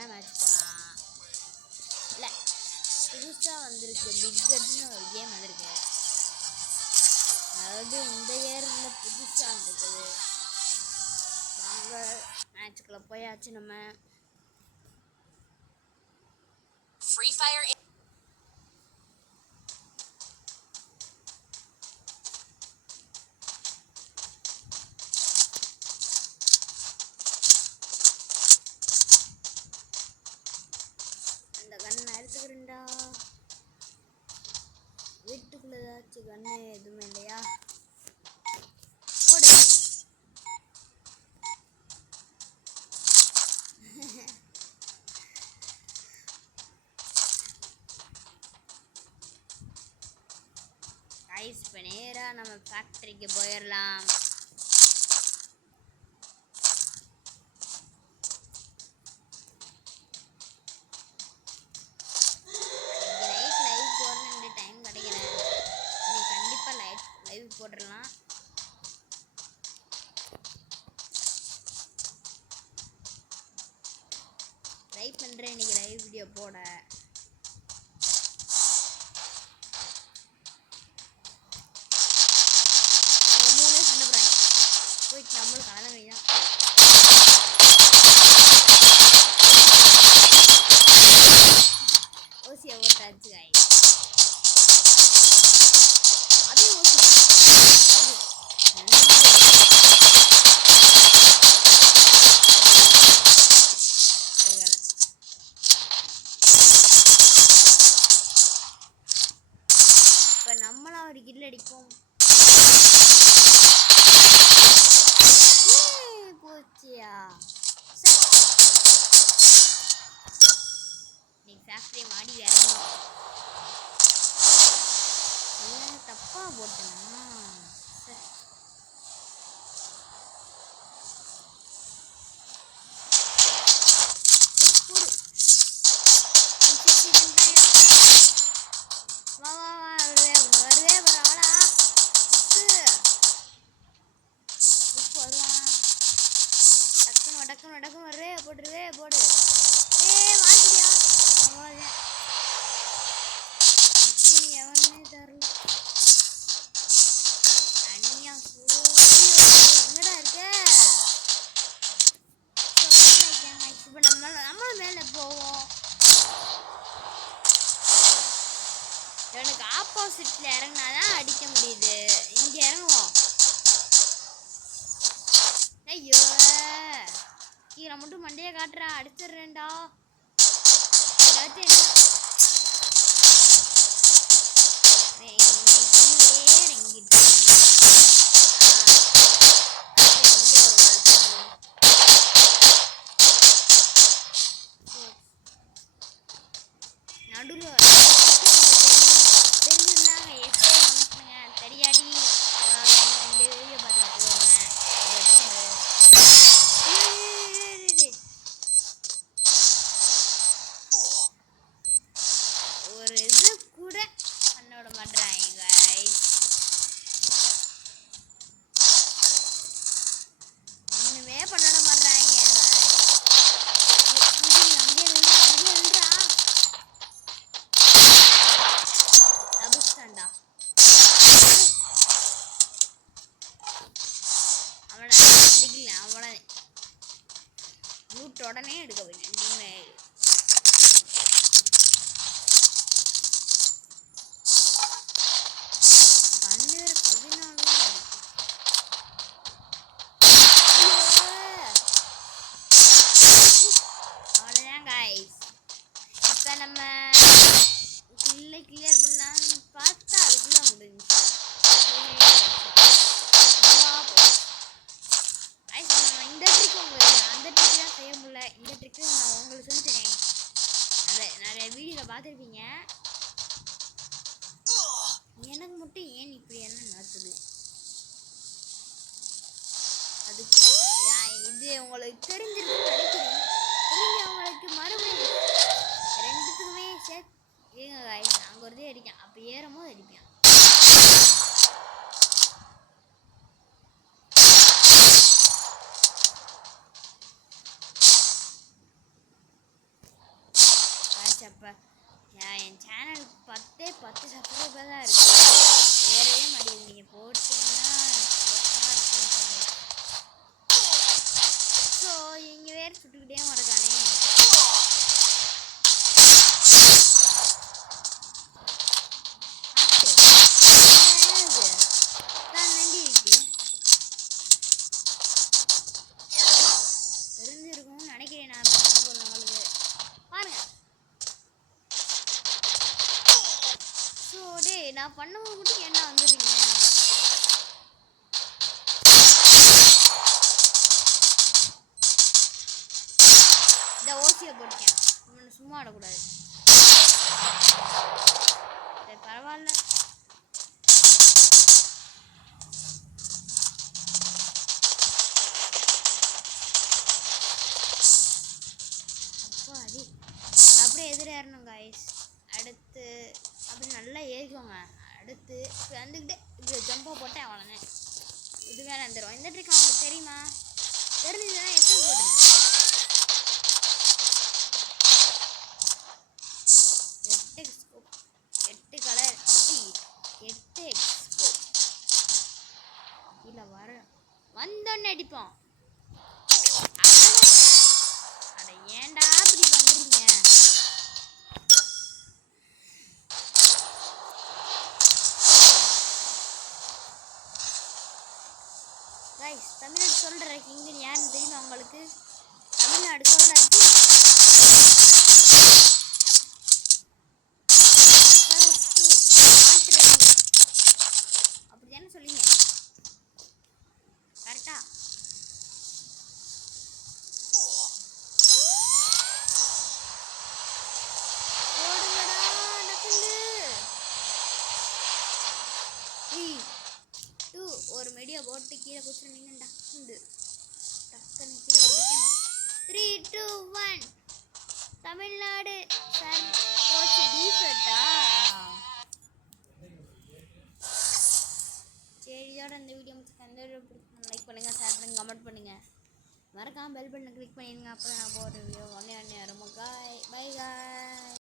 என்ன மேட்ச் போகலாம்? இல்லை, புதுசாக வந்திருக்கு பிக்கட்னு ஒரு கேம் வந்திருக்கு. அதாவது இந்த இயரில் புதுசாக வந்திருக்குது. வாங்க மேட்சுக்குள்ளே போயாச்சு. நம்ம ஃப்ரீ ஃபயர் அந்த கண்ணை எடுத்துக்கிறேன்டா. வீட்டுக்குள்ள ஏதாச்சும் கண்ணு எதுவுமே இல்லையா? போடு. கைஸ் இப்போ நேராக நம்ம ஃபேக்ட்ரிக்கு போயிடலாம். போட்டுடலாம். ட்ரை பண்ணுறேன் இன்னைக்கு லைவ் வீடியோ போட. மூணே சண்டை போகிறாங்க. போயிட்டு நம்மளும் கலந்து தான் ஓசியை ஓட்டாச்சு காய். நம்மளா ஒரு கில் அடிப்போம். போச்சியா நீ ஃபேக்டரி மாடி இறங்கணும். தப்பா போட்டனா? நடக்கும் வரே போட்டுருவே போடு. வாங்கிட்டியா? அவ்வளோதான். நீ எவனே தரல. தனியா எங்கடா இருக்க? இப்போ நம்ம மேலே போவோம். எனக்கு ஆப்போசிட்டில் இறங்கினாதான் அடிக்க முடியுது. இங்கே இறங்குவோம். ஐயோ கீழே மட்டும் மண்டையை காட்டுறா. அடிச்சிடுறேன்டா. ஏதாச்சும் நடுவில் தெரிஞ்சிருந்தாங்க எப்படி அமைச்சுங்க தெரியாடி. இந்த வீடியோ பார்த்துக்கோங்க. ஒரு இது கூட பண்ண விட மாட்டேறாங்க. ஒண்ணுமே பண்ண விட மாட்டேறாங்க. அவனை அடிக்கல. அவனை லூட் உடனே எடுக்க போயிட்டேன். இப்போ நம்ம கிளியர் பண்ணலான்னு பார்த்தா அதுக்குள்ள முடிஞ்சு. இந்த ட்ரிக் உங்களுக்கு அந்த ட்ரிக் தான் செய்ய முடியல. இந்த ட்ரிக்கு நான் உங்களுக்கு சொல்லி தரேன். நிறைய வீடியோவில் பார்த்துருப்பீங்க. எனக்கு மட்டும் ஏன் இப்படி என்ன நடக்குது? அது இது உங்களுக்கு தெரிஞ்சிருக்குன்னு நினைக்கிறேன். தெரிஞ்சவங்களுக்கு மறுபடியும் ரெண்டுத்துக்குமே இருங்க காய்ஸ். அங்கே ஒருதே அடிக்கேன். அப்போ ஏறும்போது அடிப்பேன். இப்போ என் சேனல் 10 சப்ஸ்கிரைபர் தான் இருக்குது. ஏறவே மாட்டேங்குது. நீங்கள் போட்டிங்கன்னா இருக்கும். ஸோ இங்கே வேறு சுட்டுக்கிட்டே மாட்டேக்கானே. தெரிஞ்சிருக்கும்னு நினைக்கிறேன். நான் இப்போ என்ன உங்களுக்கு பாருங்க. ஸோ டே நான் பண்ணும்போது மட்டும் என்ன வந்துடுறீங்க? இந்த ஓசியை போட்டேன். சும்மா ஆடக்கூடாது. சரி பரவாயில்ல. அப்பாடி அப்படியே எதிர ஏறணும் காய்ஸ். அடுத்து அப்படி நல்லா ஏறிக்கோங்க. அடுத்து வந்துக்கிட்டே இப்படி ஜம்பை போட்டேன் அவ்வளோதான். இது வேலை வந்துடும். இந்த ட்ரிக் அவங்களுக்கு தெரியுமா? தெரிஞ்சதுன்னா எஸ்எம் போட்டுருங்க. 8x scope 8 colour 8x scope இல்லை வந்தோன்னு அடிப்போம். அட ஏன்டா அப்படி பண்ணுறீங்க? கைஸ் தமிழ்நாடு சொல்கிற கிங்குன்னு யாருன்னு தெரியுமா உங்களுக்கு? தமிழ்நாடு சொல்கிற அப்படி தானே சொல்லிங்க கரெக்டா? ஒரு மெடியை போட்டு கீழே குத்துருந்தீங்க. டக்குன்னு கீழே குதிக்கணும். 3, 2, 1 தமிழ்நாடு சார் போச்சு. டீஃபர்ட்டா? சரி இதோட இந்த வீடியோ லைக் பண்ணுங்கள், ஷேர் பண்ணுங்கள், கமெண்ட் பண்ணுங்கள். மறக்காமல் பெல் பட்டனை கிளிக் பண்ணிடுங்க. அப்போ தான் நான் போகிற வீடியோ ஒன்றே வரும். பை காய்.